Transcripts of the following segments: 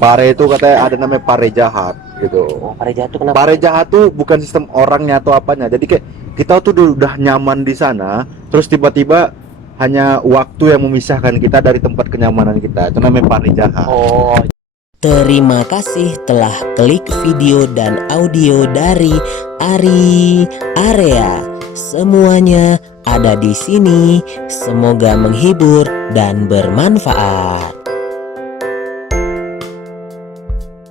Pare itu katanya ada namanya pare jahat gitu. Oh, pare jahat tuh kenapa? Pare jahat tuh bukan sistem orangnya atau apanya. Jadi kayak kita tuh udah nyaman di sana, terus tiba-tiba hanya waktu yang memisahkan kita dari tempat kenyamanan kita. Itu namanya pare jahat. Oh, Terima kasih telah klik video dan audio dari Ari Area. Semuanya ada di sini. Semoga menghibur dan bermanfaat.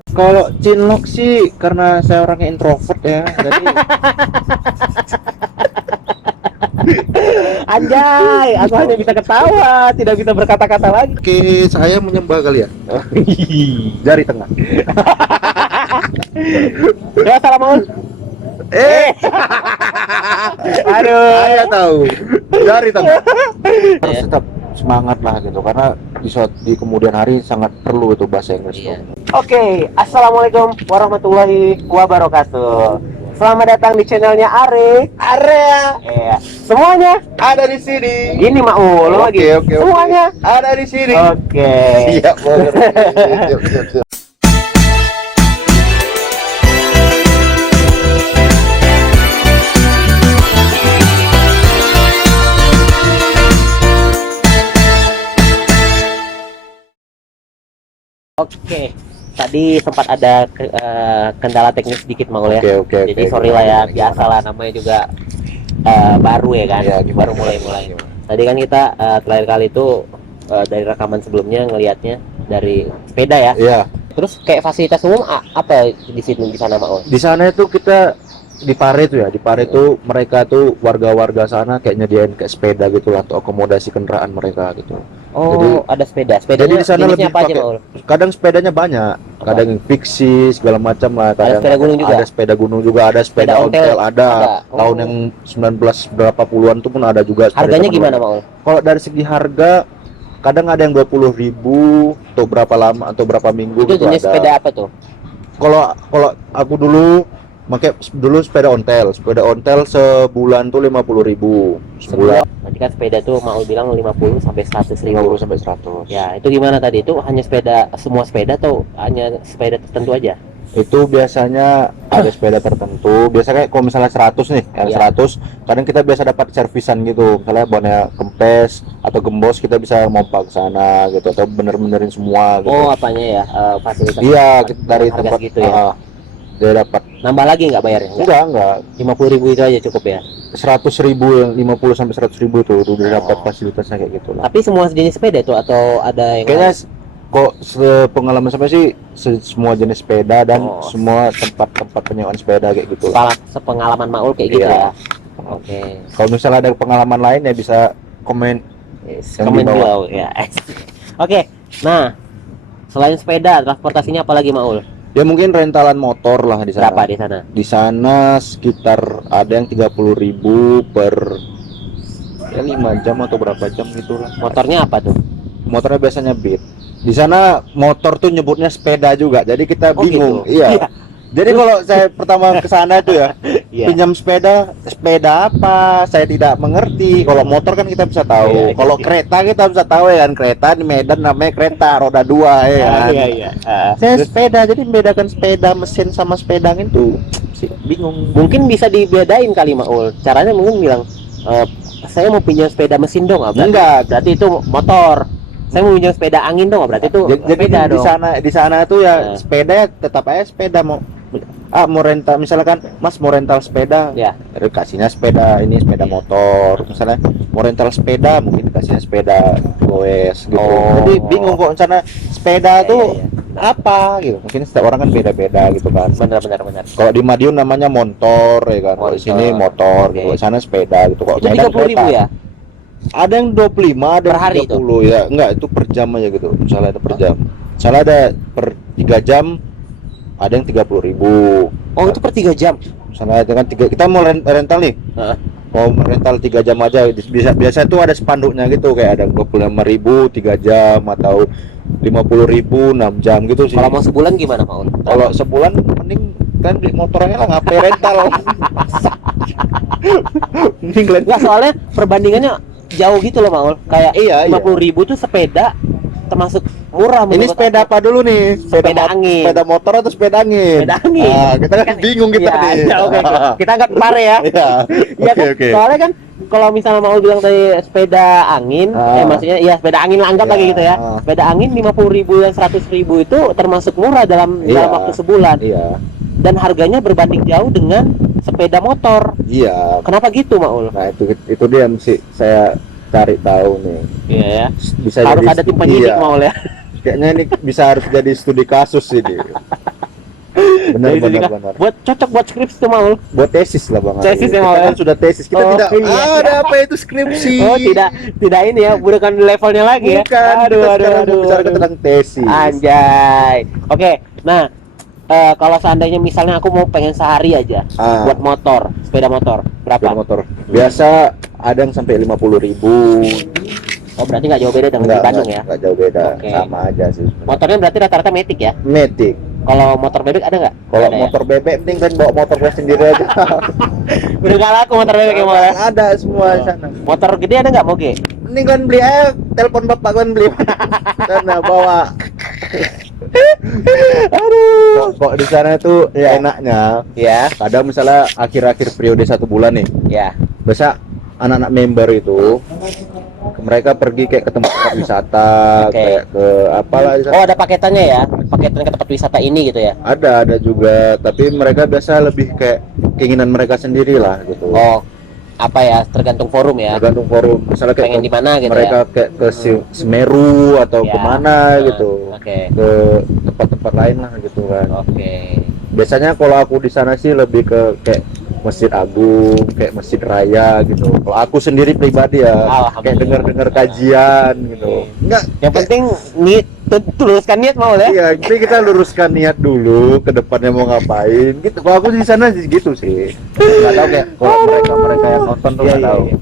Kalau cinlok sih karena saya orangnya introvert ya, jadi anjay, aku hanya bisa ketawa, tidak bisa berkata-kata lagi. oke, saya menyembah kali ya. Jari tengah. Ya, salam Maul. Aduh. Saya tahu. Jari tengah. Harus tetap semangat lah gitu, karena di kemudian hari sangat perlu itu bahasa Inggris. Iya. Oke, assalamualaikum warahmatullahi wabarakatuh. Selamat datang di channelnya Area. Iya. Semuanya Ada di sini. ini Maul Oke, lagi. oke. Semuanya Ada di sini. oke. Siap, boleh. Siap. Oke. Tadi sempat ada kendala teknis sedikit Maul ya. Oke. Jadi sorry lah ya, biasalah namanya juga baru ya kan. Iya, Baru mulai. Tadi kan kita terakhir kali itu dari rekaman sebelumnya ngelihatnya dari sepeda ya. Iya. Terus kayak fasilitas umum apa di sini di sana Maul? Di sana itu kita di Pare itu ya, di Pare itu mereka tuh warga-warga sana kayak nyediain kayak sepeda gitu lah untuk akomodasi kendaraan mereka gitu. Oh, Jadi- ada sepeda. Sepedanya Jadi di sana jenisnya lebih apa aja pakai- Maul? Kadang sepedanya banyak, kadang yang fiksi segala macam lah. Kadang sepeda gunung juga? Ada sepeda gunung juga, ada sepeda Sepeda ontel ontel ada. ada. Tahun Oh. yang 19 berapa puluhan tuh pun ada juga. sepeda Harganya teman gimana saya. Maul? Kalau dari segi harga, kadang ada yang 20.000 untuk berapa lama atau berapa minggu Itu gitu jenis ada. sepeda apa tuh? Kalau aku dulu pakai dulu sepeda ontel sebulan tuh 50.000 sebulan. Nanti kan sepeda tuh Maul bilang 50 sampai 100 ribu. 50 sampai 100. Ya, itu gimana tadi? Itu hanya sepeda, semua sepeda atau hanya sepeda tertentu aja? Itu biasanya ada sepeda tertentu. Biasanya kayak kalau misalnya 100 nih, yang Iya. 100 kadang kita biasa dapat servisan gitu. Misalnya bannya kempes atau gembos, kita bisa mompa ke sana gitu atau bener-benerin semua gitu. Oh, apanya ya? Fasilitas. Iya, dari harga tempat segitu ya. dia dapat. Nambah lagi nggak bayarnya? Enggak. 50.000 itu aja cukup ya. 100.000 yang 50 sampai 100.000 tuh udah dapat Oh. fasilitasnya kayak gitu lah. Tapi semua jenis sepeda tuh atau ada yang Kayaknya kok sepengalaman sampai sih semua jenis sepeda dan Oh. semua tempat-tempat penyewaan sepeda kayak gitu. sepengalaman Maul kayak gitu Iya. ya. Oke. Kalau misalnya ada pengalaman lain ya bisa komen. Yes, Yang komen di bawah. below ya. Oke. Nah, selain sepeda, transportasinya apa lagi Maul? Ya mungkin rentalan motor lah di sana. Berapa di sana? Di sana sekitar ada yang 30.000 per ya 5 jam atau berapa jam gitulah. Motornya apa tuh? Motornya biasanya Beat. Di sana motor tuh nyebutnya sepeda juga. Jadi kita Oh, bingung. gitu? Iya. Jadi kalau saya pertama ke sana itu ya, Iya. pinjam sepeda apa? Saya tidak mengerti. Kalau motor kan kita bisa tahu. Iya. Kalau kereta kita bisa tahu ya kan, kereta di Medan namanya kereta roda 2 ya kan. Iya. Saya sepeda, jadi membedakan sepeda mesin sama sepeda angin tuh sih bingung. Mungkin bisa dibedain kali Maul. Caranya mungkin bilang saya mau pinjam sepeda mesin dong. Enggak. Berarti itu motor. Saya mau pinjam sepeda angin dong. Berarti itu Jadi sepeda di dong. di sana tuh ya Nah. sepeda tetap aja sepeda mau rental misalkan Mas mau rental sepeda Ya. kasihnya sepeda ini sepeda motor, misalnya mau rental sepeda mungkin dikasihnya sepeda goes gitu. Oh. Jadi bingung kok sana sepeda Iya, tuh iya. apa gitu, mungkin setiap orang kan beda-beda gitu kan. Benar. Kalau di Madiun namanya motor ya kan, kalau di Motor. sini motor Oke. gitu, di sana sepeda gitu. Kok Itu 30.000 ya? ada yang 25, ada Per yang hari 30 ya. Enggak, itu per jam aja gitu. Misalnya ada per jam. Misalnya ada per 3 jam ada yang 30.000. Oh, itu per 3 jam. Misalnya dengan kita mau rental nih. Heeh. Mau rental 3 jam aja. Biasa itu ada spanduknya gitu kayak ada 25.000 3 jam atau 50.000 6 jam gitu sih. Kalau mau sebulan gimana Maul? Kalau sebulan mending kan beli motornya lah ngapain rental. Mending rental. Enggak, soalnya perbandingannya jauh gitu loh Maul. Kayak Iya. 50.000 tuh sepeda termasuk murah Ini menurut sepeda aku. apa dulu nih? Sepeda angin. Sepeda motor atau sepeda angin? Sepeda angin. Ah, kita kan bingung kita Iya, nih. iya, oke. Kita anggap pare ya. Iya. Iya Oke, kan? oke. Soalnya kan kalau misalnya mau bilang tadi sepeda angin, maksudnya iya sepeda angin lah anggap Iya, lagi gitu ya. Sepeda angin 50.000 dan 100.000 itu termasuk murah dalam Iya. waktu sebulan. Iya. Dan harganya berbanding jauh dengan sepeda motor. Iya. Kenapa gitu, Maul? Nah, itu dia yang mesti saya cari tahu nih. Iya ya. Bisa Harus jadi ada tim penyidik, iya. Maul ya. Kayaknya ini bisa harus jadi studi kasus ini. Benar, Jadi benar, kan benar. buat cocok buat skripsi tuh, Maul. Buat tesis lah Bang. Tesis Ari. ya, Mau, Kita ya? kan sudah tesis. Kita Oh, tidak iya. ada apa itu skripsi. Oh, tidak ini ya, bukan levelnya lagi ya. Bukan. Aduh, Kita aduh, sekarang aduh. bicara aduh. tentang tesis. Anjay. Oke, nah kalau seandainya misalnya aku mau pengen sehari aja buat motor, sepeda motor, berapa? Sepeda motor. Biasa ada yang sampai 50.000. Oh, berarti nggak jauh beda dengan di Bandung ya? Nggak jauh beda, Oke. sama aja sih. Motornya berarti rata-rata Matic ya? Matic. Kalau motor bebek ada nggak? Kalau Ada ya? motor bebek mending kan bawa motor gue sendiri aja. Udah nggak laku motor bebek ya, Mau ya? Ada semua di sana. Motor gede ada nggak, Moge? Mending kan beli aja, telepon bapak kan beli. Sana bawa. Aduh. Kok di sana itu enaknya, Ya, kadang misalnya akhir-akhir periode 1 bulan nih, ya. biasa anak-anak member itu mereka pergi kayak ke tempat wisata, Oke. kayak ke apalah di sana. Oh, ada paketannya ya? Paketan ke tempat wisata ini gitu ya? Ada juga, tapi mereka biasa lebih kayak keinginan mereka sendiri lah gitu. Oh, apa ya? Tergantung forum ya. Tergantung forum, misalnya kayak Pengen di mana gitu mereka ya? kayak ke Semeru atau Ya. kemana gitu, Oke. ke tempat-tempat lain lah gitu kan. Oke. Biasanya kalau aku di sana sih lebih ke kayak Masjid Agung, kayak Masjid Raya gitu. Kalau aku sendiri pribadi ya, Alhamdulillah. kayak dengar-dengar kajian gitu. Enggak, Yang penting tuluskan niat, Mau ya? iya, jadi kita luruskan niat dulu ke depannya mau ngapain. Gitu. Kalau aku di sana sih gitu sih. Enggak tahu kayak kalau mereka yang nonton tuh Iya, enggak iya, tahu. iya.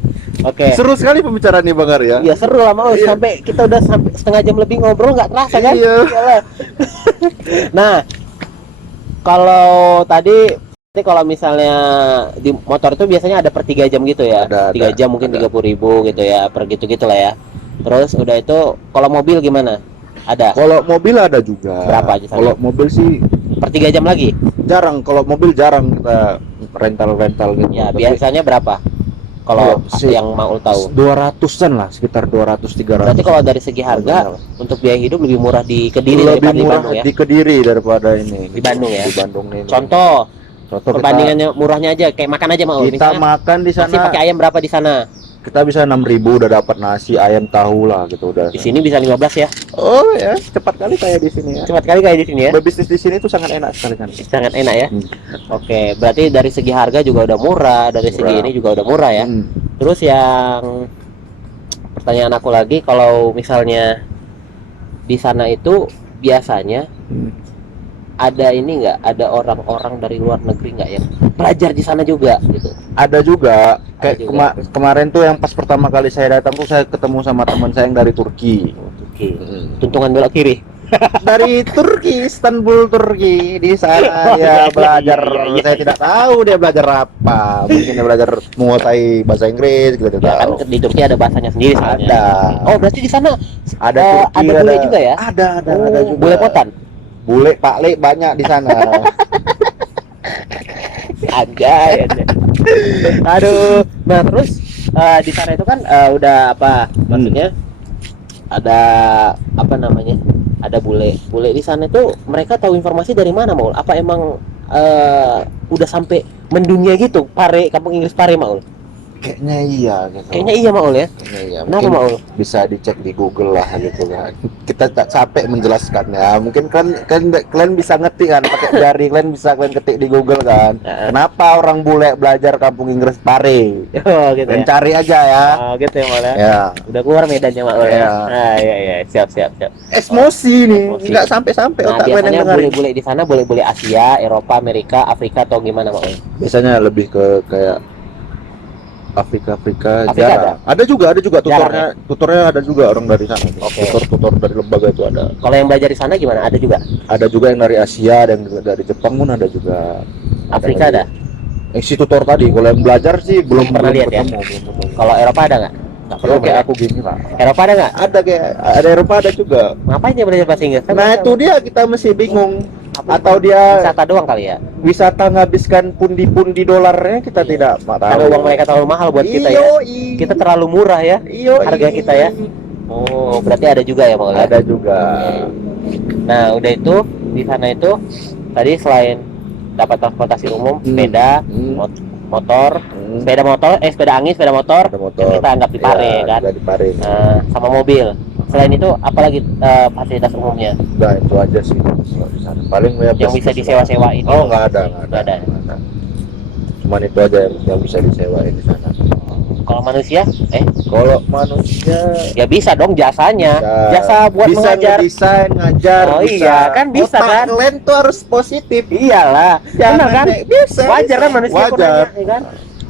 Oke. Seru sekali pembicaraan nih Bang Arya. Ya seru lah, Mau. Iya. Sampai kita udah sampai setengah jam lebih ngobrol nggak terasa kan? Iya. Iyalah. Nah, kalau tadi kalau misalnya di motor itu biasanya ada per 3 jam gitu ya? Ada, 3 jam mungkin ada. 30.000 gitu ya, per gitu lah ya. Terus udah itu kalau mobil gimana? Ada Kalau mobil ada juga. Berapa aja sana? Kalau mobil sih per 3 jam lagi? jarang. Kalau mobil jarang kita rental gitu. Ya, Tapi biasanya berapa? Kalau Kalau sih- yang mau tahu. 200-an lah, sekitar 200-300. Berarti kalau dari segi harga untuk biaya hidup lebih murah di Kediri lebih daripada di murah Bandung ya. di Kediri daripada ini. Di Bandung ya? Di Bandung ini. Contoh Contoh perbandingannya murahnya aja kayak makan aja mau. kita makan di Nasi sana pakai ayam berapa di sana? kita bisa 6.000 udah dapat nasi, ayam, tahu lah gitu udah. Di sini bisa 15 ya. Oh ya, cepat kali kayak di sini ya. Cepat kali kayak di sini ya. Berbisnis di sini tuh sangat enak sekali kan. Sangat enak ya. Hmm. Oke, berarti dari segi harga juga udah murah, dari segi Murah. ini juga udah murah ya. Hmm. Terus yang pertanyaan aku lagi, kalau misalnya di sana itu biasanya Hmm. ada ini nggak, ada orang-orang dari luar negeri nggak yang belajar di sana juga gitu? Ada juga kayak juga. kemarin tuh yang pas pertama kali saya datang tuh saya ketemu sama teman saya yang dari Turki. Oke. Tuntungan belok kiri. Dari Turki, Istanbul, Turki di sana ya belajar. iya. Saya tidak tahu dia belajar apa. Mungkin dia belajar menguasai bahasa Inggris gitu. Tidak Ya kan tahu. di Turki ada bahasanya sendiri soalnya. Ada. Oh, berarti di sana Ada Turki, ada bule juga ya? Ada juga. Bule potan. Bule Pak Le banyak di sana. Anjay. Aduh. Nah, terus di sana itu kan udah apa? Maksudnya ada apa namanya? Ada bule. Bule di sana itu mereka tahu informasi dari mana, Maul? Apa emang udah sampai mendunia gitu? Pare, kampung Inggris Pare, Maul? Kayaknya iya gitu. Kayaknya iya, Maul ya. Kayaknya iya. Kenapa, Mungkin Maul? bisa dicek di Google lah gitu kan. Kita tak capek menjelaskannya. Mungkin kalian bisa ngetik kan pakai jari, kalian bisa ketik di Google kan. Heeh. Kenapa orang bule belajar kampung Inggris Pare? Oh, gitu Dan ya. cari aja ya. Oh, gitu ya, Maul ya. Ya. Udah keluar medannya, Maul ya. Iya. Ah, iya. Siap. Emosi nih, Emosi. nggak sampai-sampai Nah, otak kalian biasanya yang dengerin. bule-bule di sana bule-bule Asia, Eropa, Amerika, Afrika atau gimana, Maul? Biasanya lebih ke kayak Afrika Afrika jarang. Ada juga tutornya ada juga orang dari sana. Oke. Tutor dari lembaga itu ada. Kalau yang belajar di sana gimana? Ada juga? Ada juga yang dari Asia, ada yang dari Jepang pun ada juga. Afrika ada? Si tutor tadi, kalau yang belajar sih belum Pernah lihat ya? ketemu, belum ketemu. Kalau Eropa ada nggak? Nggak perlu Kalau kayak ya. aku gini lah. Eropa ada nggak? Ada kayak ada Eropa ada juga. Ngapain dia belajar bahasa Inggris? Kan Nah itu dia kita masih bingung. apa- Atau dia wisata doang kali ya? wisata menghabiskan pundi-pundi dolarnya kita Iya. tidak tahu. Karena uang mereka terlalu mahal buat kita ya. Iyoi. Kita terlalu murah ya. Iyoi. harga kita ya. Oh, berarti ada juga ya, Pak? Ya? Ada juga. Nah, udah itu di sana itu tadi selain dapat transportasi umum, sepeda, motor, sepeda angin, sepeda motor, Ada motor. yang kita anggap di Pare Ya, kan. kita di Pare. Sama mobil. Selain itu apalagi fasilitas umumnya Udah itu aja sih. Kalau di sana. Paling ya yang bisa disewa-sewain? Oh, nggak ada. Nggak ada. Cuman itu aja yang bisa disewain di sana. Kalau manusia, Kalau manusia ya bisa dong jasanya. ya, Jasa buat bisa mengajar. desain, ngajar, Oh bisa. iya, kan bisa Otak kan? kalian tuh harus positif. Iyalah. Jangan Benar kan? bisa. Wajar kan manusia Wajar. kurangnya, ya kan?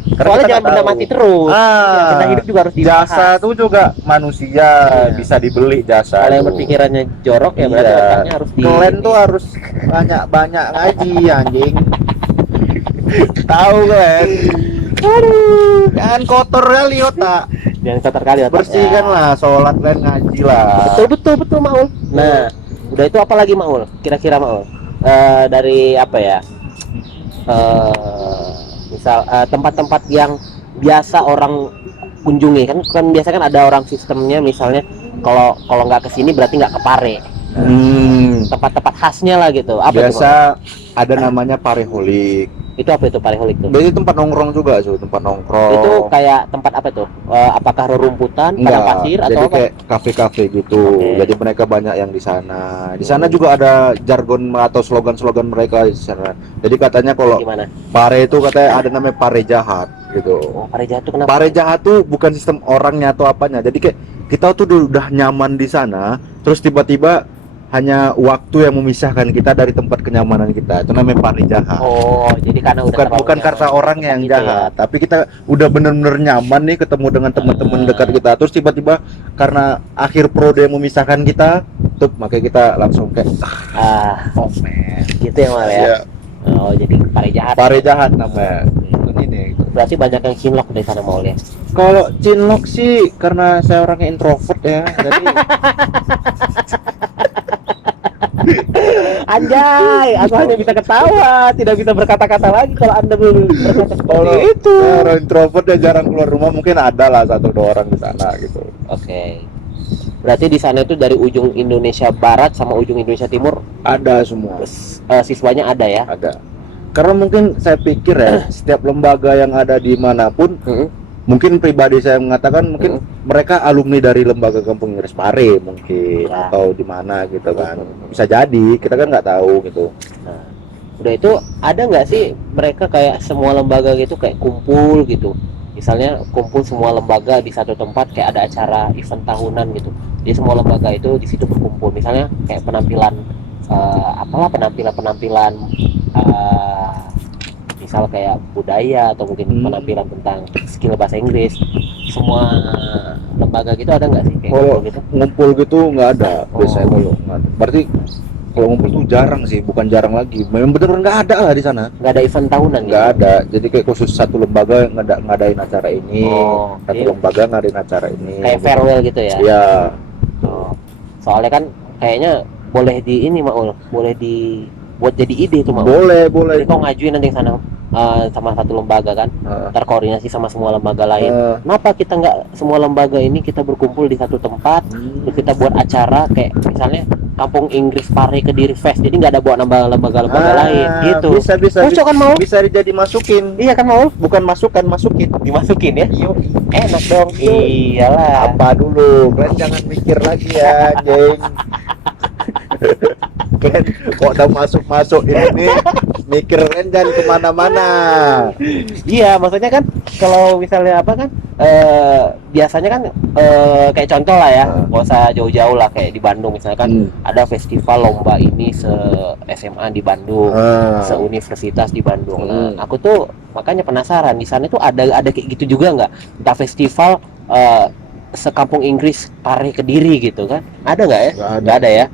Karena Soalnya kita jangan nggak benda tahu. mati terus. Ya, benda hidup juga harus dibahas. Jasa tuh juga manusia Iya. bisa dibeli jasa. Kalau yang tuh. berpikirannya jorok ya berarti Iya. otaknya harus di. Kalian tuh harus banyak ngaji anjing. Tahu kan? Aduh, jangan kotor kali otak. Jangan kotor kali otaknya. Bersihkanlah, sholat dan ngaji lah. Betul Maul. Nah, udah itu apa lagi Maul? Kira-kira Maul? Dari apa ya? Misal tempat-tempat yang biasa orang kunjungi kan biasa kan ada orang sistemnya misalnya kalau nggak ke sini berarti nggak ke Pare. Tempat-tempat khasnya lah gitu. Apa itu, Biasa ada namanya Pareholik. Maul? Itu apa itu Pareholik tuh? Jadi tempat nongkrong juga, tempat nongkrong. Itu kayak tempat apa tuh? Apakah rerumputan, padang Enggak, pasir atau jadi apa? kayak kafe-kafe gitu. Oke. Jadi mereka banyak yang di sana. Di sana juga ada jargon atau slogan-slogan mereka di sana. Jadi katanya kalau Gimana? Pare itu katanya ada namanya Pare jahat gitu. Oh, Pare jahat tuh kenapa? Pare jahat tuh bukan sistem orangnya atau apanya. Jadi kayak kita tuh udah nyaman di sana, terus tiba-tiba hanya waktu yang memisahkan kita dari tempat kenyamanan kita. Itu namanya Pare jahat. Oh, jadi karena udah terlalu Bukan karena nyaman orangnya yang gitu jahat, tapi kita udah bener-bener nyaman nih ketemu dengan teman-teman dekat kita. Terus tiba-tiba karena akhir prode yang memisahkan kita, tuh makanya kita langsung kayak Oh, gitu ya Mal ya. ya, Oh, jadi Pare jahat. Pare jahat namanya. Itu ini. Berarti banyak yang cinlok dari sana Maul ya. Kalau cinlok sih karena saya orangnya introvert ya, jadi Anjay, aku hanya bisa ketawa, tidak bisa berkata-kata lagi kalau Anda belum berkata kalau seperti itu. orang introvert ya jarang keluar rumah, mungkin ada lah 1-2 orang di sana gitu. Oke. Berarti di sana itu dari ujung Indonesia Barat sama ujung Indonesia Timur Ada semua. siswanya ada ya. Ada. Karena mungkin saya pikir ya, setiap lembaga yang ada dimanapun, mungkin pribadi saya mengatakan mungkin mereka alumni dari lembaga Kampung Inggris Pare mungkin Ya. atau di mana gitu kan. Bisa jadi, kita kan nggak tahu gitu. Nah, udah itu ada nggak sih mereka kayak semua lembaga gitu kayak kumpul gitu, misalnya kumpul semua lembaga di satu tempat kayak ada acara event tahunan gitu, jadi semua lembaga itu di situ berkumpul, misalnya kayak penampilan penampilan misal kayak budaya atau mungkin penampilan tentang skill bahasa Inggris, semua lembaga gitu ada nggak sih kayak Kalau kumpul gitu? ngumpul gitu nggak ada biasanya Oh. kalau nggak ada. Berarti kalau ngumpul tuh jarang sih, bukan jarang lagi. Memang bener-bener nggak ada lah di sana. Nggak ada event tahunan Nggak gitu? ada. Jadi kayak khusus satu lembaga yang ngadain acara ini, Oh, satu iya. lembaga ngadain acara ini. Kayak farewell gitu ya? Iya. Oh. Soalnya kan kayaknya boleh di ini Maul, boleh buat jadi ide tuh Maul. Boleh. Jadi kau ngajuin nanti ke sana sama satu lembaga kan, terkoordinasi sama semua lembaga lain. Kenapa kita nggak semua lembaga ini kita berkumpul di satu tempat, terus kita buat acara kayak misalnya Kampung Inggris Pare Kediri Fest. Jadi nggak ada buat lembaga lain gitu. Bisa. Cocok kan Maul? Bisa jadi masukin. Iya kan Maul? Bukan masukan, masukin. Dimasukin ya? Iya. Enak dong. Iyalah. Apa dulu? Kalian jangan mikir lagi ya, anjing. Kalian kok udah masuk ini mikir kalian jangan kemana-mana. Iya, maksudnya kan kalau misalnya apa kan biasanya kan kayak contoh lah ya, nggak usah jauh-jauh lah kayak di Bandung misalnya kan ada festival lomba ini se SMA di Bandung, se-universitas di Bandung. Nah, aku tuh makanya penasaran di sana tuh ada kayak gitu juga nggak? Entah festival sekampung Inggris Pare Kediri gitu kan? Ada nggak ya? Nggak ada ya?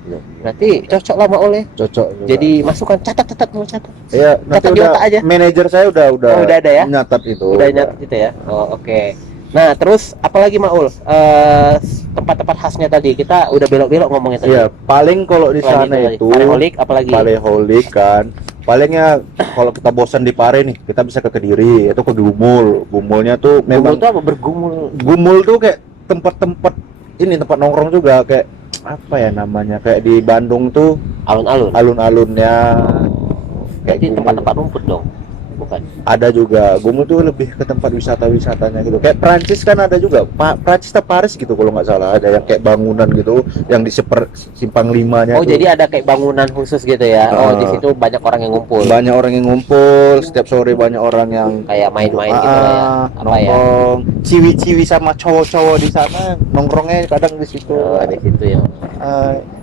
Berarti cocok lah Maul ya. Cocok juga. Jadi masukan catat mau catat. Iya, nanti catat di udah otak aja. manajer saya udah Oh, udah ada ya? nyatat itu. Udah nyatet gitu ya. Oh, oke. Nah, terus apalagi Maul? Tempat-tempat khasnya tadi kita udah belok-belok ngomongnya tadi. Iya, paling kalau di Selain sana tadi. itu Pareholik apalagi? Paleholik kan. Palingnya kalau kita bosan di Pare nih, kita bisa ke Kediri atau ke Gumul. Gumulnya tuh Gumul memang tuh apa? Bergumul. Gumul tuh kayak tempat-tempat ini tempat nongkrong juga kayak apa ya namanya? Kayak di Bandung tuh Alun-alun. alun-alunnya kayak Berarti Gumul. tempat-tempat rumput dong. Bukan. Ada juga Gumul tuh lebih ke tempat wisata-wisatanya gitu. Kayak Prancis kan ada juga. Prancis atau Paris gitu kalau nggak salah. Ada yang kayak bangunan gitu yang di simpang limanya Oh, tuh. jadi ada kayak bangunan khusus gitu ya. Oh, di situ banyak orang yang ngumpul. Banyak orang yang ngumpul, setiap sore banyak orang yang Kayak main-main gitu lah ya. Apa ya? nongkrong, ciwi-ciwi sama cowok-cowok di sana nongkrongnya kadang di situ. Oh, di situ ya.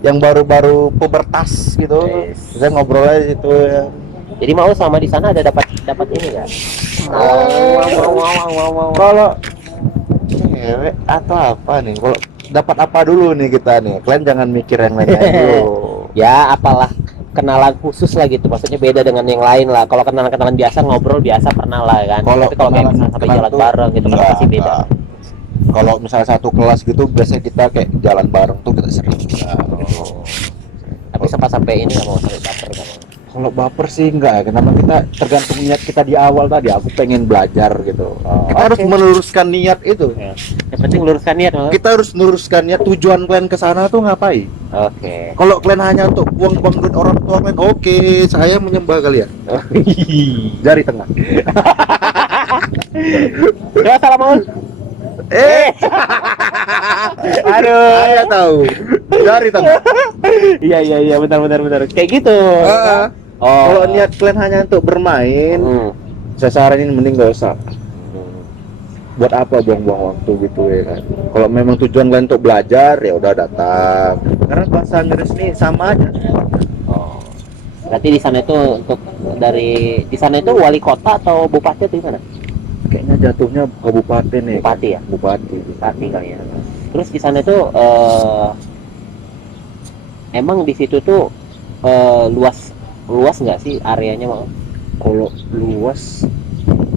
Yang baru-baru pubertas gitu, Yes. saya ngobrol aja di situ ya. Jadi mau selama di sana ada dapat ini nggak? Kalau cewek atau apa nih? Kalau dapat apa dulu nih kita nih? Kalian jangan mikir yang lain dulu. Ya, apalah kenalan khusus lah gitu. Maksudnya beda dengan yang lain lah. Kalau kenalan-kenalan biasa ngobrol biasa pernah lah kan. Tapi kalau kayak misalnya sampai jalan tuh bareng gitu kan enggak, pasti beda. enggak. Kalau misalnya satu kelas gitu biasanya kita kayak jalan bareng tuh kita sering juga. Tapi sampai ini nggak mau sampai baper kan. Kalau baper sih enggak ya, kenapa kita tergantung niat kita di awal tadi. Aku pengen belajar gitu. Kita harus oke. meluruskan niat itu. Ya. Yang penting luruskan niat. Mal. Kita harus meluruskan niat tujuan kalian ke sana tuh ngapain. Oke. Kalau kalian hanya untuk buang-buang duit orang tua kalian, oke, saya menyembah kalian. Jari tengah. Ya, salam Maul. Aduh. Saya tahu. Jari tengah. Iya, benar. Kayak gitu. Oh. Kalau niat kalian hanya untuk bermain, saya saranin mending gak usah. Buat apa buang-buang waktu gitu ya kan. Kalau memang tujuan kalian untuk belajar ya udah datang. Karena bahasa Inggris nih sama aja. Oh. Berarti di sana itu di sana itu wali kota atau bupati atau gimana? Kayaknya jatuhnya kabupaten nih. Bupati ya? Bupati Kali ya. Terus di sana itu emang di situ tuh luas nggak sih areanya Mang? Kalau luas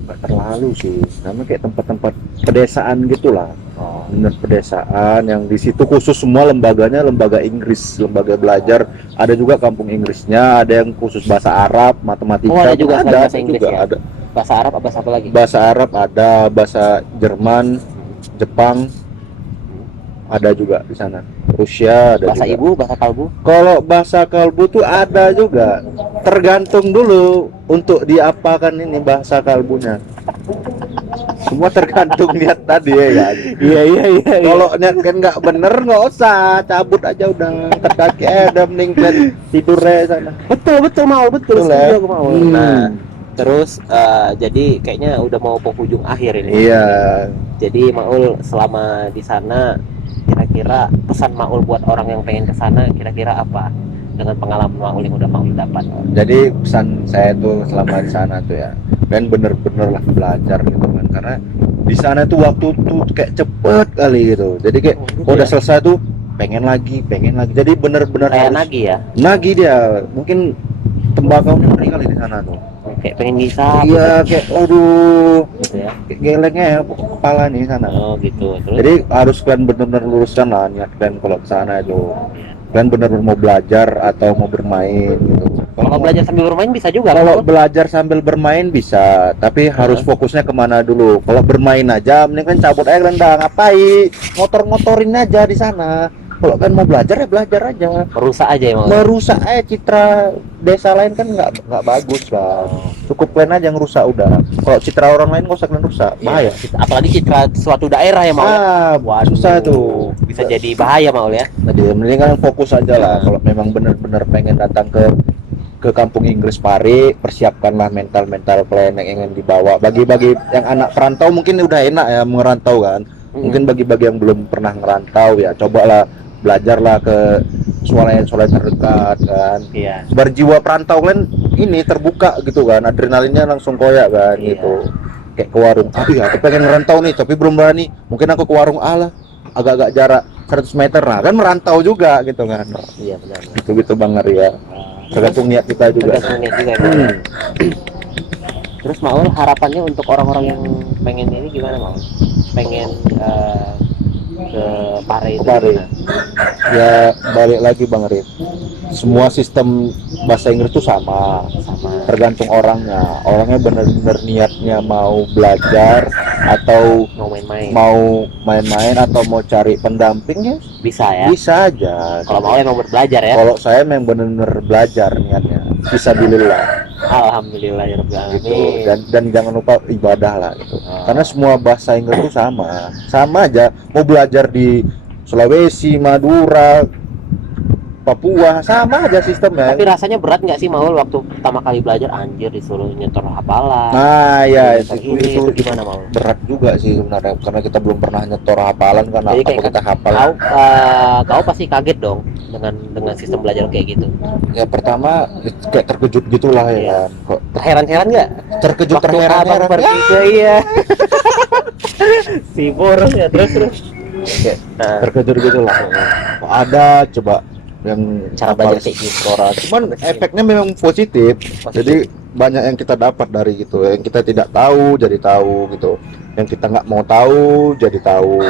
nggak terlalu sih. Namanya kayak tempat-tempat pedesaan gitulah. Oh. Bener pedesaan yang di situ khusus semua lembaganya lembaga Inggris, lembaga belajar. Ada juga kampung Inggrisnya, ada yang khusus bahasa Arab, matematika. Oh, ada juga selain bahasa Inggris juga ya? ada. Bahasa Arab apa bahasa apa lagi? Bahasa Arab ada, bahasa Jerman, Jepang ada juga di sana. Rusia ada Bahasa juga. ibu, bahasa kalbu? Kalau bahasa kalbu tuh ada juga. Tergantung dulu untuk diapakan ini bahasa kalbunya. Semua tergantung niat tadi ya kan. Iya. Kalau niat kan nggak bener nggak usah, cabut aja udah angkat kaki udah mending kan tidur aja sana. Betul mau Betul, setuju ya? aku mau. Hmm. Nah, terus jadi kayaknya udah mau penghujung akhir ini. Iya. Jadi Maul selama di sana kira-kira pesan Maul buat orang yang pengen ke sana kira-kira apa dengan pengalaman Maul yang udah Maul dapat? Jadi pesan saya tuh selama di sana tuh ya, dan bener-bener lah belajar gitu kan, karena di sana tuh waktu tuh kayak cepet kali gitu. Jadi kayak udah selesai tuh pengen lagi. Jadi bener-bener Kayak harus nagih ya. nagih dia. Mungkin tembakau ngeri kali di sana tuh. Kayak pengen ngisap Iya kayak aduh gitu ya. kayak gelengnya ya kepala nih sana. Oh gitu. Terus Jadi harus kalian benar-benar luruskan lah niat kalian kalau ke sana itu. Kalian benar-benar mau belajar atau mau bermain gitu. kalau belajar sambil bermain bisa juga. Kalau Maul. belajar sambil bermain bisa, tapi harus fokusnya kemana dulu. Kalau bermain aja, mending kan cabut aja rendah. Ngapain? Motor-motorin aja di sana. Kalau kan mau belajar ya belajar aja. Merusak aja ya Maul. Merusak aja citra desa lain kan nggak bagus lah. Cukup kalian aja yang rusak udah. Kalau citra orang lain nggak usah kalian rusak, bahaya. Apalagi citra suatu daerah ya Maul. Waduh, susah tuh. Bisa jadi bahaya Maul ya. Jadi mending kalian fokus aja lah. Kalau memang benar-benar pengen datang ke kampung Inggris Pare, persiapkanlah mental kalian yang ingin dibawa. Bagi-bagi yang anak perantau mungkin udah enak ya merantau kan. Mungkin bagi-bagi yang belum pernah ngerantau ya cobalah belajarlah ke swalayan terdekat kan. Iya. Berjiwa perantau kalian ini terbuka gitu kan, adrenalinnya langsung koyak kan Iya. gitu. Kayak ke warung, aduh ya aku pengen ngerantau nih tapi belum berani. Mungkin aku ke warung agak-agak jarak 100 meter lah kan merantau juga gitu kan. Iya benar. Gitu Bang Arya. Tergantung niat kita juga. Tergantung niat juga. Ya. Terus Maul harapannya untuk orang-orang yang pengen ini gimana Maul? pengen ke Pare itu Pare. gimana? Ya balik lagi Bang Rit, semua sistem bahasa Inggris itu sama, Sama tergantung orangnya benar-benar niatnya mau belajar atau mau main-main mau main-main atau mau cari pendampingnya bisa ya. bisa aja. Kalau mau emang buat belajar ya. Kalau saya memang benar-benar belajar niatnya, fisabilillah Alhamdulillah ya Rabbil gitu. Alamin. Dan jangan lupa ibadah lah gitu. Oh. Karena semua bahasa Inggris itu sama aja. Mau belajar di Sulawesi, Madura, Papua, sama aja sistemnya. Tapi rasanya berat nggak sih Maul waktu pertama kali belajar anjir disuruh nyetor hafalan. Nah ya Nyetor ini, itu gimana Maul? berat juga sih sebenarnya karena kita belum pernah nyetor hafalan kan. Jadi Apa kayak kita hafal kau pasti kaget dong dengan sistem belajar kayak gitu. ya pertama kayak terkejut gitulah ya Iya. kan. Kok Heran-heran nggak? terkejut Waktu terheran-heran abang bertiga iya. Si boros ya terus. kayak Nah, terkejut gitulah. Kok ada coba yang cara hafal belajar kayak gitu. cuman efeknya memang positif. Jadi banyak yang kita dapat dari gitu, yang kita tidak tahu jadi tahu gitu, yang kita nggak mau tahu jadi tahu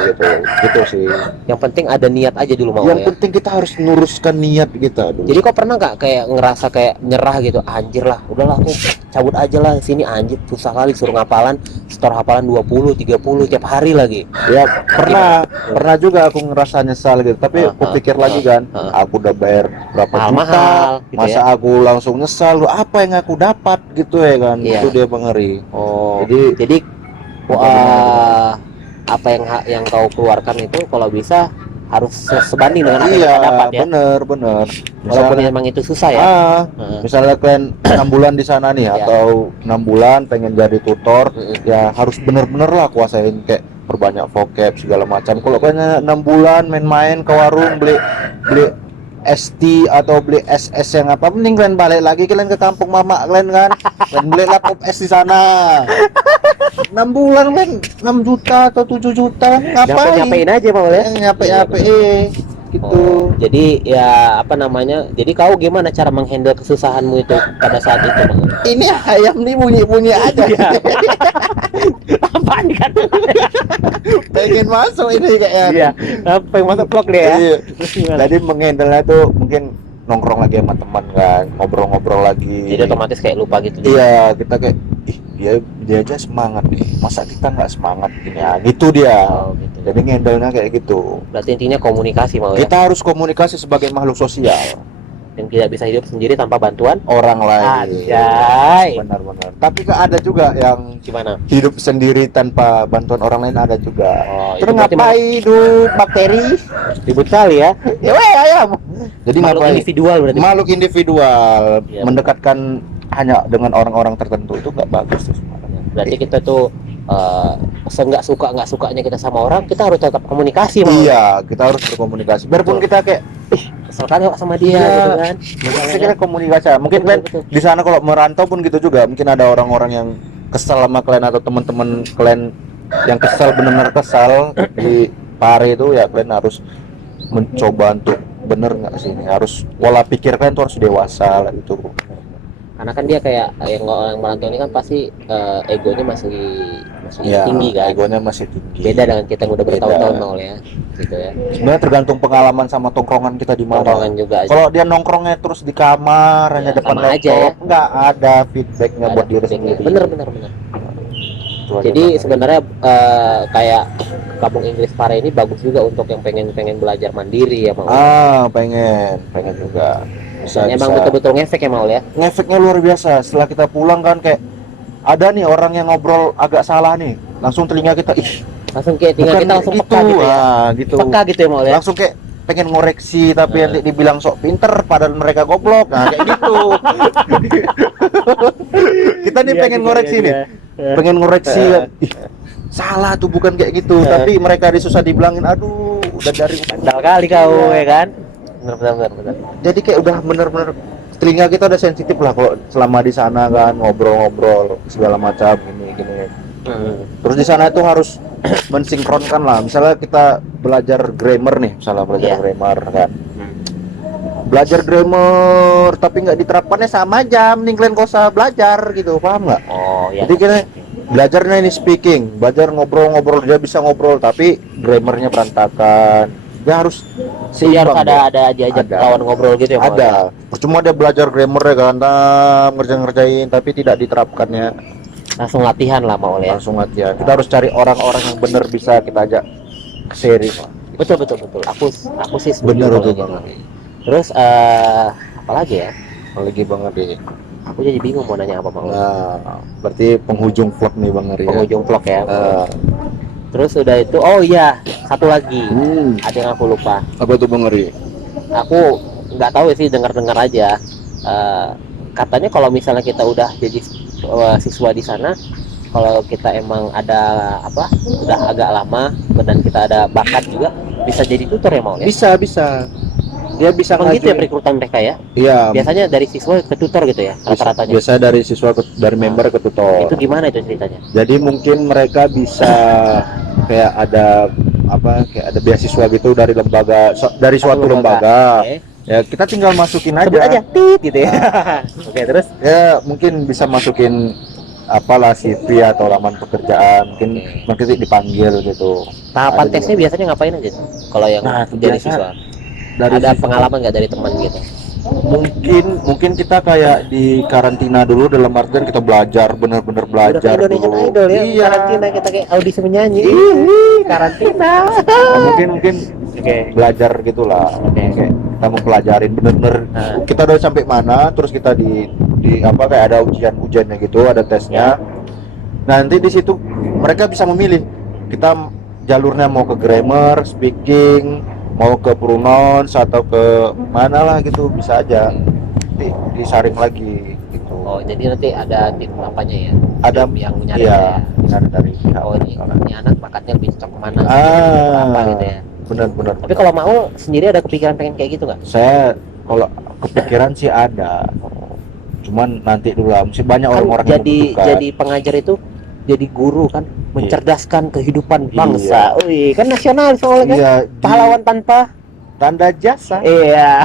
gitu sih. Yang penting ada niat aja dulu mau Yang ya. penting kita harus luruskan niat kita dulu. Jadi kok pernah nggak kayak ngerasa kayak nyerah gitu, anjir lah, udahlah aku cabut aja lah sini anjir susah kali suruh ngapalan, setor hafalan 20, 30 tiap hari lagi. Ya pernah juga aku ngerasa nyesal gitu, tapi aku pikir lagi kan, aku udah bayar berapa juta, Mahal-mahal gitu masa ya. aku langsung nyesal, lu apa yang aku dapat gitu ya kan. Iya. Itu dia Bang Eri. Oh, Jadi jadi wah, apa yang kau keluarkan itu kalau bisa harus sebanding dengan apa yang iya kita dapat ya. bener Walaupun misalnya, memang itu susah ya. Heeh. misalnya kalian 6 bulan di sana nih Iya. atau 6 bulan pengen jadi tutor, ya harus bener-bener lah kuasain kayak perbanyak vocab segala macam. Kalau kalian 6 bulan main-main ke warung beli ST atau beli SS yang apa, mending kalian balik lagi kalian ke kampung mama kalian kan, dan beli laptop S di sana. 6 bulan kan 6 juta atau 7 juta ngapain? Nyapain aja mau ya. Nyape gitu. Oh, jadi ya apa namanya? Jadi kau gimana cara menghandle kesusahanmu itu pada saat itu, Bang? Ini ayam nih bunyi-bunyi aja. Iya. Apaan kan? Pengen masuk ini kayaknya. Iya. Apa yang masuk vlog deh ya? Iya. Terus gimana? Jadi menghandle tuh mungkin nongkrong lagi sama teman kan, ngobrol-ngobrol lagi. Jadi otomatis kayak lupa gitu. Iya, kita kayak dia aja semangat nih, masa kita nggak semangat gini ya, gitu dia. Oh, gitu. Jadi ngendalnya kayak gitu. Berarti intinya komunikasi mau ya. Kita harus komunikasi sebagai makhluk sosial, Dan tidak bisa hidup sendiri tanpa bantuan. orang lain. Anjay. Benar-benar. Tapi ada juga yang Gimana? hidup sendiri tanpa bantuan orang lain, ada juga. Oh, Terus itu berarti ngapain hidup bakteri? ribut kali ya. Ya weh ayam. Jadi Makhluk ngapain? individual berarti. Makhluk individual Iya. mendekatkan hanya dengan orang-orang tertentu itu nggak bagus tuh sebenarnya. Berarti kita tuh nggak sukanya kita sama orang, kita harus tetap komunikasi mau. Iya, kita harus berkomunikasi. Biarpun Betul. kita kayak Kesel kan kok sama dia Iya. gitu kan. saya kira komunikasi. Mungkin Betul, kan betul. di sana kalau merantau pun gitu juga. Mungkin ada orang-orang yang kesal sama kalian atau teman-teman kalian yang kesal, benar-benar kesal di Pare itu, ya kalian harus mencoba untuk bener nggak sih ini, harus pola pikir kalian tuh harus dewasa lah gitu. Karena kan dia kayak yang orang merantau ini kan pasti egonya masih Ya, tinggi kan. egonya masih tinggi. Beda dengan kita yang udah Beda. bertahun-tahun Maul ya. Gitu ya. Sebenarnya tergantung pengalaman sama tongkrongan kita di mana. Tongkrongan juga aja. Kalau dia nongkrongnya terus di kamar, hanya Ya, depan sama aja laptop, ya. nggak ada feedbacknya Nggak buat ada diri feedbacknya. sendiri. Bener. Itu aja, Jadi Bang. sebenarnya kayak kampung Inggris Pare ini bagus juga untuk yang pengen belajar mandiri ya Maul. pengen juga. Bisa, Dan emang betul-betul ngefek ya Maul ya. ngefeknya luar biasa. Setelah kita pulang kan kayak ada nih orang yang ngobrol agak salah nih, langsung telinga kita Langsung kayak tinggal bukan kita langsung gitu, peka gitu ya. gitu. Peka gitu ya Maul ya. Langsung kayak pengen ngoreksi tapi nanti dibilang sok pinter padahal mereka goblok. Nah, kayak gitu. Kita nih Iya, pengen iya, ngoreksi iya, nih. iya. Pengen ngoreksi ih, salah tuh bukan kayak gitu, tapi mereka disusah dibilangin, aduh udah dari Bandal kali kau ya kan. Benar. jadi kayak udah bener-bener telinga kita udah sensitif lah kalau selama di sana kan ngobrol-ngobrol segala macam gini. Terus di sana itu harus mensinkronkan lah, misalnya kita belajar grammar nih, misalnya belajar Iya. grammar kan, belajar grammar tapi nggak diterapkannya sama aja, mending kalian gak usah belajar gitu, paham nggak? Oh ya. Jadi kita belajarnya ini speaking, belajar ngobrol-ngobrol, dia bisa ngobrol tapi grammarnya berantakan. Dia harus Jadi harus seimbang, ada Bro. diajak Ada. kawan ngobrol gitu ya Maul, ya? Ada. Percuma dia belajar grammarnya kan, ngerjain tapi tidak diterapkannya. Langsung latihan lah Maul ya. Langsung latihan. Kita harus cari orang-orang yang benar bisa kita ajak ke seri. Betul. Aku sih setuju Bener kalau tuh gitu. Bang. Terus apa lagi ya? Lagi banget deh. Aku jadi bingung mau nanya apa Maul. Nah, berarti penghujung vlog nih Bang Ari. Penghujung vlog ya. Eh, Terus udah itu, oh iya, satu lagi. hmm, Ada yang aku lupa. apa tuh Bang Ari? Aku nggak tahu sih, dengar-dengar aja. Katanya kalau misalnya kita udah jadi siswa di sana, kalau kita emang ada udah agak lama dan kita ada bakat juga, bisa jadi tutor ya Maul ya. Bisa. Dia bisa Emang gitu ya ngajuin. perekrutan mereka ya? Iya, Biasanya dari siswa ke tutor gitu ya rata-ratanya. biasa dari siswa dari member ke tutor. Itu gimana itu ceritanya? Jadi mungkin mereka bisa kayak ada kayak ada beasiswa gitu dari lembaga dari suatu lembaga. Oke. Ya kita tinggal masukin Sebut aja aja. tit gitu ya. Oke, terus Ya mungkin bisa masukin apalah CV atau lamaran pekerjaan, mungkin Oke. mungkin dipanggil gitu. tahapan Ada tesnya biasanya ngapain aja tuh? Kalau yang Nah, jadi biasa siswa. Dari Ada siswa. pengalaman nggak dari teman gitu? Mungkin kita kayak di karantina dulu, dalam artian kita belajar bener-bener Udah belajar kayak Indonesian dulu. Idol ya, Iya. karantina kita kayak audisi menyanyi. Karantina. Nah, mungkin Oke. belajar gitulah. Kayak kita mau pelajarin bener-bener Nah. kita udah sampai mana, terus kita di kayak ada ujiannya gitu, ada tesnya. Nah, nanti di situ mereka bisa memilih kita jalurnya mau ke grammar, speaking, mau ke pronounce atau ke mana lah gitu, bisa aja disaring lagi gitu. Oh, jadi nanti ada tim apanya ya? Ada Tim yang nyari iya, ya. dari pihak Oh, ini anak bakatnya lebih cocok kemana? Apa gitu ya? benar-benar. Tapi kalau mau sendiri ada kepikiran pengen kayak gitu nggak? Saya kalau kepikiran sih ada, cuman nanti dulu lah, masih banyak Kan orang-orang yang jadi membutuhkan. jadi pengajar itu jadi guru kan, mencerdaskan kehidupan bangsa. Iya. Wih, kan nasionalis soalnya kan. Iya, Pahlawan tanpa tanda jasa. iya.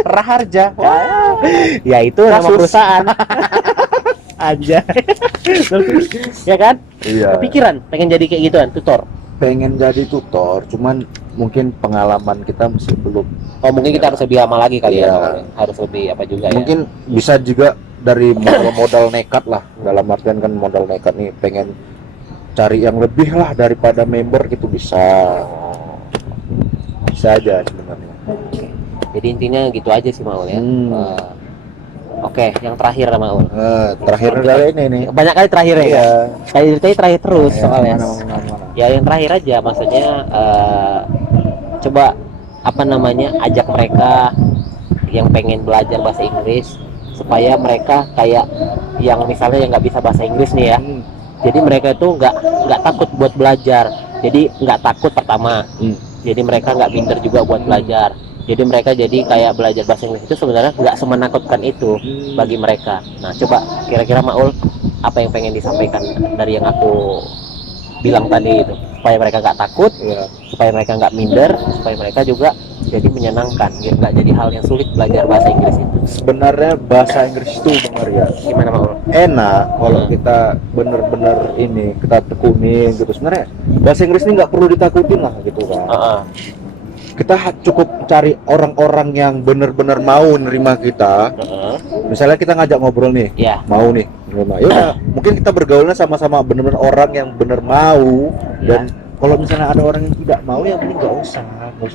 Raharja. Wah. Ya itu nama Kasus. perusahaan. Aja. Ya kan? Iya. Kepikiran pengen jadi kayak gituan, tutor. Pengen jadi tutor, cuman mungkin pengalaman kita masih belum. Oh, mungkin kita harus lebih lama lagi kali Iya. ya. Harus lebih apa juga ya. Mungkin bisa juga dari modal nekat lah, dalam artian kan modal nekat nih, pengen cari yang lebih lah daripada member gitu, bisa aja sebenarnya. Jadi intinya gitu aja sih Maul ya. Hmm. Oke, yang terakhir Maul. Terakhir dari ini nih. Banyak kali terakhir ya. Iya. Kayak ceritanya terakhir terus Iya, soalnya. mana. Ya yang terakhir aja, maksudnya coba ajak mereka yang pengen belajar bahasa Inggris supaya mereka kayak yang misalnya yang nggak bisa bahasa Inggris nih ya. Jadi mereka itu nggak takut buat belajar. Jadi nggak takut pertama. Jadi mereka nggak minder juga buat belajar. Jadi mereka jadi kayak belajar bahasa Inggris itu sebenarnya nggak semenakutkan itu bagi mereka. Nah, coba kira-kira Maul apa yang pengen disampaikan dari yang aku bilang tadi itu, supaya mereka nggak takut, Iya. supaya mereka nggak minder, supaya mereka juga jadi menyenangkan, nggak jadi hal yang sulit belajar bahasa Inggris itu. Sebenarnya bahasa Inggris itu Bang Arya Gimana Maul? enak kalau kita bener-bener ini kita tekunin gitu. Sebenarnya bahasa Inggris ini nggak perlu ditakutin lah gitu kan. Kita cukup cari orang-orang yang bener-bener mau nerima kita. Misalnya kita ngajak ngobrol nih, Ya. mau nih nerima. Ya udah, mungkin kita bergaulnya sama-sama bener-bener orang yang bener mau. Dan kalau misalnya ada orang yang tidak mau, ya mending nggak usah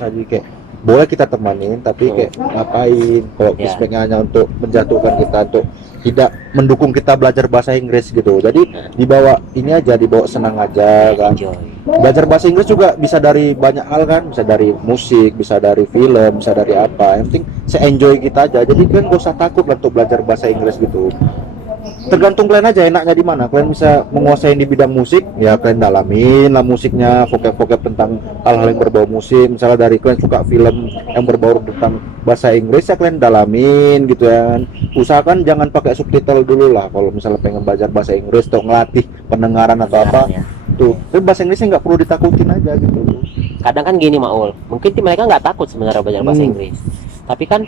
jadi kayak boleh kita temanin, tapi kayak ngapain kalau Ya. speknya hanya untuk menjatuhkan kita, untuk tidak mendukung kita belajar bahasa Inggris gitu. Jadi dibawa ini aja, dibawa senang aja kan. Enjoy. Belajar bahasa Inggris juga bisa dari banyak hal kan, bisa dari musik, bisa dari film, bisa dari apa. Yang penting se-enjoy kita aja. Jadi kalian gak usah takut lah untuk belajar bahasa Inggris gitu. Tergantung kalian aja enaknya di mana. Kalian bisa menguasai di bidang musik, ya kalian dalamin lah musiknya, vocab-vocab tentang hal-hal yang berbau musik. Misalnya dari kalian suka film yang berbau tentang bahasa Inggris, ya kalian dalamin gitu ya. Usahakan jangan pakai subtitle dulu lah kalau misalnya pengen belajar bahasa Inggris untuk ngelatih pendengaran atau apa. Ya. Tuh, tapi bahasa Inggrisnya nggak perlu ditakutin aja gitu. Kadang kan gini Maul, mungkin mereka nggak takut sebenarnya belajar bahasa Inggris, tapi kan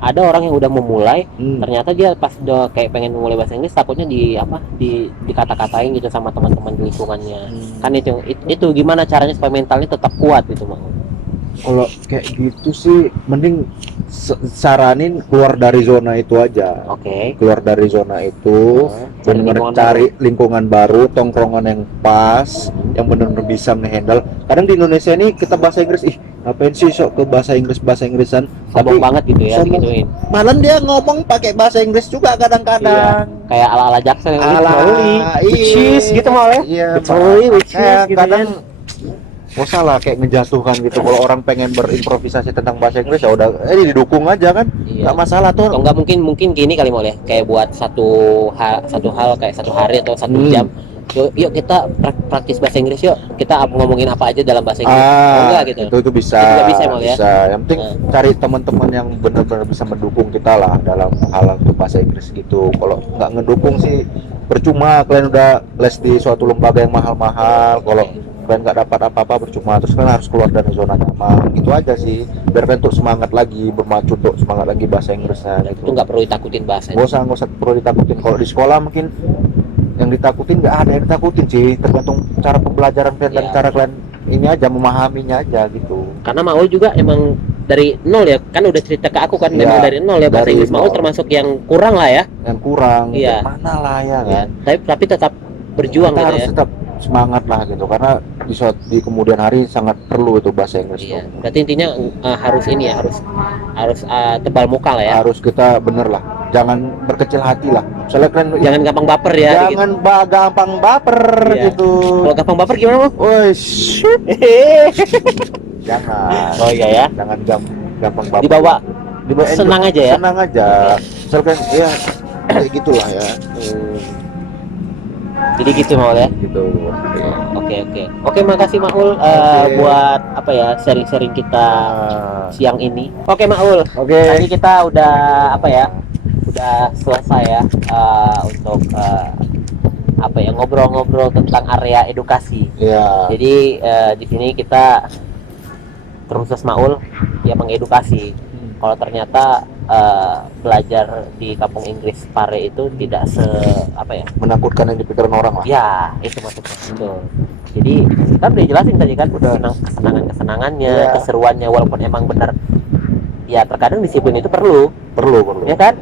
ada orang yang udah memulai, Hmm. ternyata dia pas udah kayak pengen memulai bahasa Inggris takutnya dikata-katain gitu sama teman-teman di lingkungannya. Kan itu gimana caranya supaya mentalnya tetap kuat gitu, Mang? Kalau kayak gitu sih mending saranin keluar dari zona itu aja. Oke. Keluar dari zona itu, Cari benar lingkungan cari lingkungan baru, tongkrongan yang pas, yang benar-benar bisa ngehandle. Kadang di Indonesia ini kita bahasa Inggris, ngapain sih sok ke bahasa Inggrisan, Sombong banget gitu ya, sombong. digituin. malah dia ngomong pakai bahasa Inggris juga kadang-kadang. Kayak ala-ala Jackson yang Ala, which is gitu malah ya. Iya, Betul, which is kayak gitu kadang kan. nggak usah lah kayak ngejatuhkan gitu. Kalau orang pengen berimprovisasi tentang bahasa Inggris ya udah didukung aja kan, Iya. nggak masalah tuh. Atau enggak mungkin gini kali mau ya, kayak buat satu hal kayak satu hari atau satu jam. Yuk kita praktis bahasa Inggris yuk. Kita ngomongin apa aja dalam bahasa Inggris. Oh, enggak gitu. Itu bisa. Itu juga bisa, Mal, ya? Bisa. Yang penting cari teman-teman yang benar-benar bisa mendukung kita lah dalam hal untuk bahasa Inggris gitu. Kalau nggak ngedukung sih percuma, kalian udah les di suatu lembaga yang mahal-mahal. Kalau kalian nggak dapat apa-apa percuma, terus kalian harus keluar dari zona nyaman. Itu aja sih. Biar kalian untuk semangat lagi, bermacu untuk semangat lagi bahasa Inggrisnya Itu gitu. nggak perlu ditakutin bahasa. Nggak usah perlu ditakutin. Kalau di sekolah mungkin yang ditakutin nggak ada yang ditakutin sih, tergantung cara pembelajaran kalian dan Iya. cara kalian ini aja memahaminya aja gitu. Karena Maul juga emang dari nol ya, kan udah cerita ke aku kan, Iya, memang dari nol ya bahasa dari Inggris Maul nol. termasuk yang kurang lah ya. Yang kurang Iya. mana lah ya Ya, kan. tapi tetap berjuang Kita gitu harus ya. tetap semangat lah gitu, karena di kemudian hari sangat perlu itu bahasa Inggris Iya. tuh. Berarti intinya harus ini ya, harus tebal muka lah ya. Harus kita bener lah, jangan berkecil hati lah. Misalnya kalian Jangan gampang baper ya. gitu. jangan gampang baper Iya. gitu. Kalau gampang baper gimana, Mau? Woi, jangan. Oh iya ya. Jangan gampang baper. Dibawa Dibawa enjoy. senang aja ya. Senang aja. Misalkan ya kayak gitulah ya. Jadi gitu Maul ya. Gitu. Oke, makasih Maul buat apa ya sharing-sharing kita siang ini. Oke Maul. Oke. Tadi kita udah apa ya? Udah selesai ya untuk apa ya ngobrol-ngobrol tentang area edukasi. Ya. Jadi di sini kita terkhusus Maul ya mengedukasi. Kalau ternyata belajar di Kampung Inggris Pare itu tidak apa ya? Menakutkan yang dipikirin orang lah. Ya, itu maksudnya. Betul. Jadi kan udah jelasin tadi kan udah kesenangannya, Iya. keseruannya, walaupun emang benar ya terkadang disiplin itu perlu, Perlu. ya kan?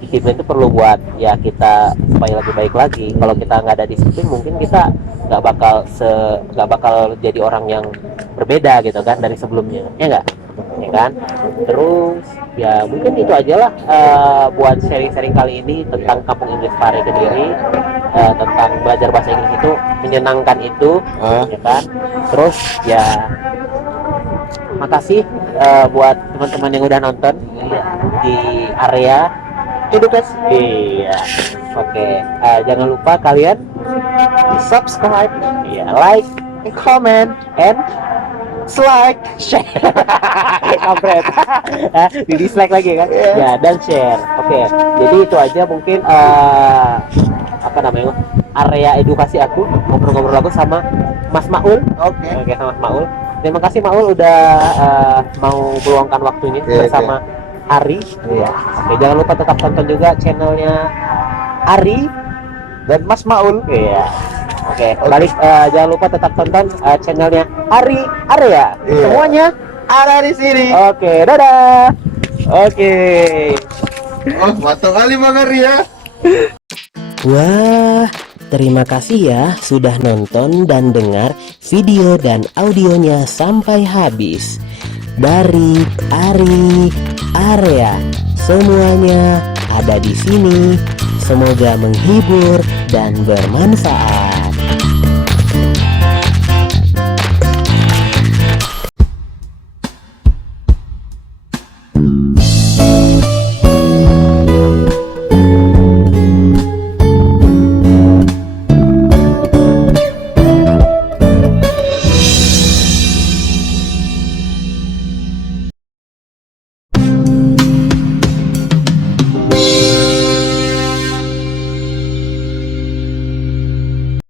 Disiplin itu perlu buat ya kita supaya lebih baik lagi. Kalau kita nggak ada disiplin mungkin kita nggak bakal jadi orang yang berbeda gitu kan dari sebelumnya, ya nggak? Ya kan? Terus ya mungkin itu aja lah buat sharing-sharing kali ini tentang Kampung Inggris Pare Kediri, tentang belajar bahasa Inggris itu menyenangkan itu, ya kan? Terus ya makasih buat teman-teman yang udah nonton di area edukasi. Iya. Oke. Jangan lupa kalian subscribe, ya, like, comment, and share. Kampret. Di dislike lagi kan? Ya, dan share. Oke. Jadi itu aja mungkin apa namanya? Area edukasi aku, ngobrol-ngobrol aku sama Mas Maul. Oke. Oke, sama Mas Maul. Terima kasih Maul udah mau meluangkan waktunya bersama Ari. Iya. Oke, jangan lupa tetap tonton juga channelnya Ari Dan Mas Maul. Iya. Oke, balik jangan lupa tetap tonton channelnya Ari Area. Iya. Semuanya Ada di sini. oke, dadah. Oke. Oh, mantap kali Bang Ari ya. Wah, terima kasih ya sudah nonton dan dengar video dan audionya sampai habis. Dari Ari Area, semuanya ada di sini. Semoga menghibur dan bermanfaat.